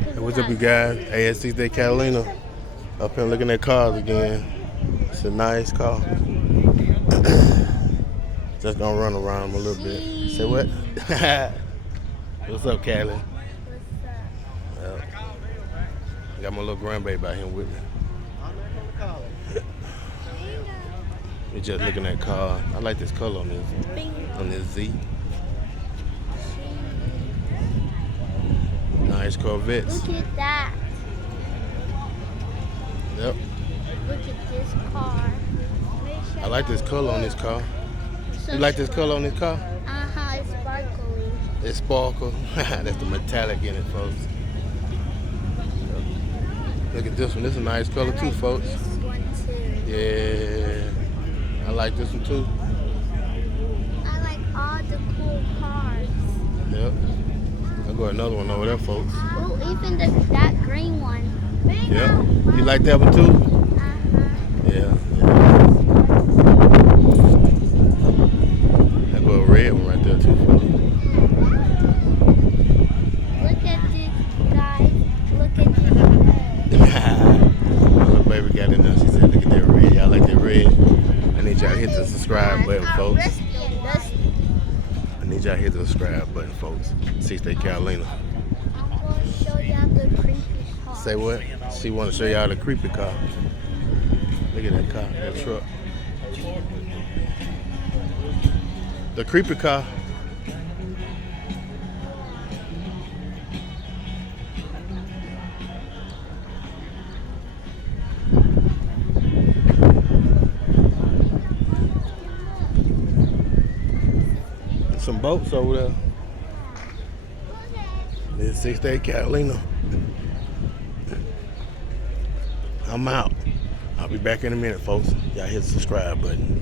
Hey, what's up, you guys? ASC State Catalina. Up here looking at cars again. It's a nice car. Just gonna run around them a little bit. Say what? What's up, Callie? Well, got my little grandbaby out here with me. We just looking at cars. I like this color on this Z. Nice Corvettes. Look at that. Yep. Look at this car. I like this color on this car. You like this color on this car? Uh-huh, it's sparkly. It's sparkle. That's the metallic in it, folks. Look at this one. This is a nice color too, folks. This one too. Yeah. I like this one too. I like all the cool cars. Yep. I got another one over there, folks. Oh, even that green one. Yep. You like that one too? Uh-huh. Yeah. I got a red one right there too, folks. Look at this, guys. Look at this. My little baby got in there. She said, look at that red. Y'all like that red? I need y'all to hit the subscribe button, folks. I need y'all to hit the subscribe button, folks. Z28 Catalina. I'm going to show y'all the creepy car. Say what? She want to show y'all the creepy car. Look at that car, that truck. The creepy car. Some boats over there. This is Z28 Catalina. I'm out. I'll be back in a minute, folks. Y'all hit the subscribe button.